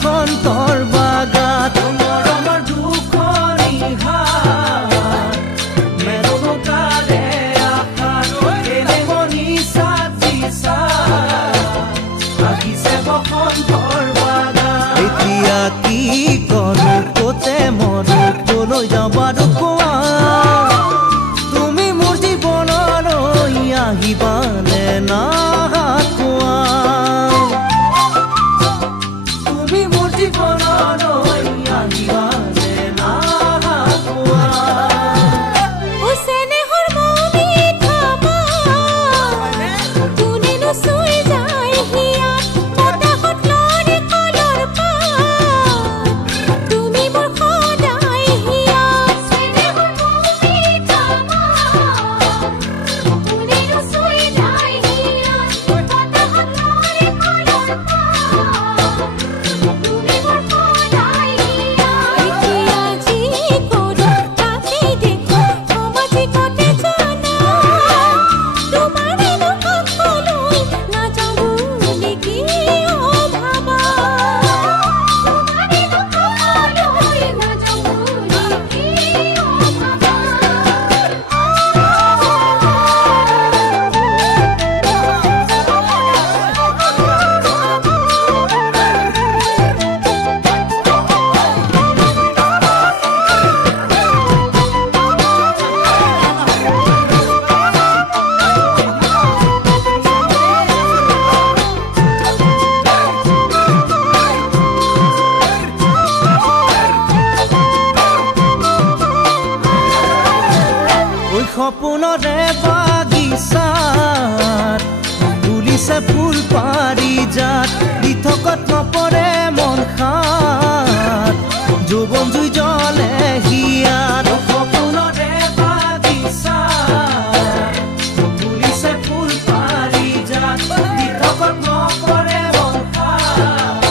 বসন্তৰ বাগাত মৰমৰ দুখনি হাত মেলনো কালে আশাৰ এনে মনি চাতি লাগিছে বসন্তৰ বাগাত এতিয়া কি কৰো কতে মৰো কলৈ যাওঁ বাৰু কোৱা তুমি মোৰ জীৱনলৈ আহিবানে না কোৱা তুমি মোৰ জীৱনলৈ আহিবানে না কোৱা সপোনৰে বাগিচাত ফুলিছে ফুল পাৰিজাত দিঠকত নপৰে মন খাত যৌৱন জুই জ্বলে হিয়াত সপোনৰে বাগিচাত ফুলিছে ফুল পাৰিজাত দিঠকত নপৰে মন খাত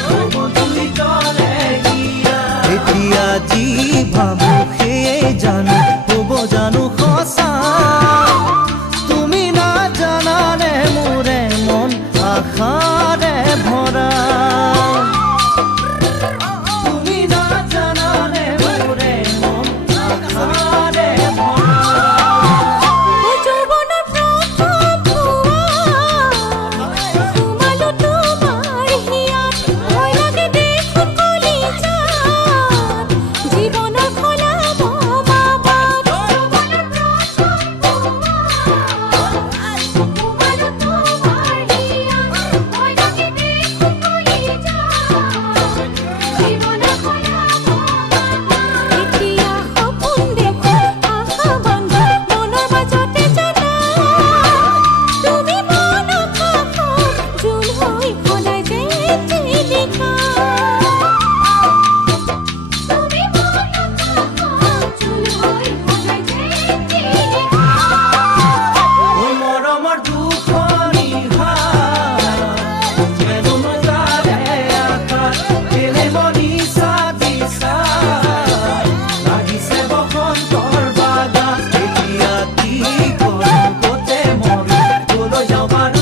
যৌৱন জুই জ্বলে হিয়াত এতিয়া যি ভাবো সেয়ে জানো জানো সঁচা তুমি না জানানে মোৰে মন আশাৰে ভৰা তুমি না জানানে মোৰে মন আশাৰে ভৰা Yo,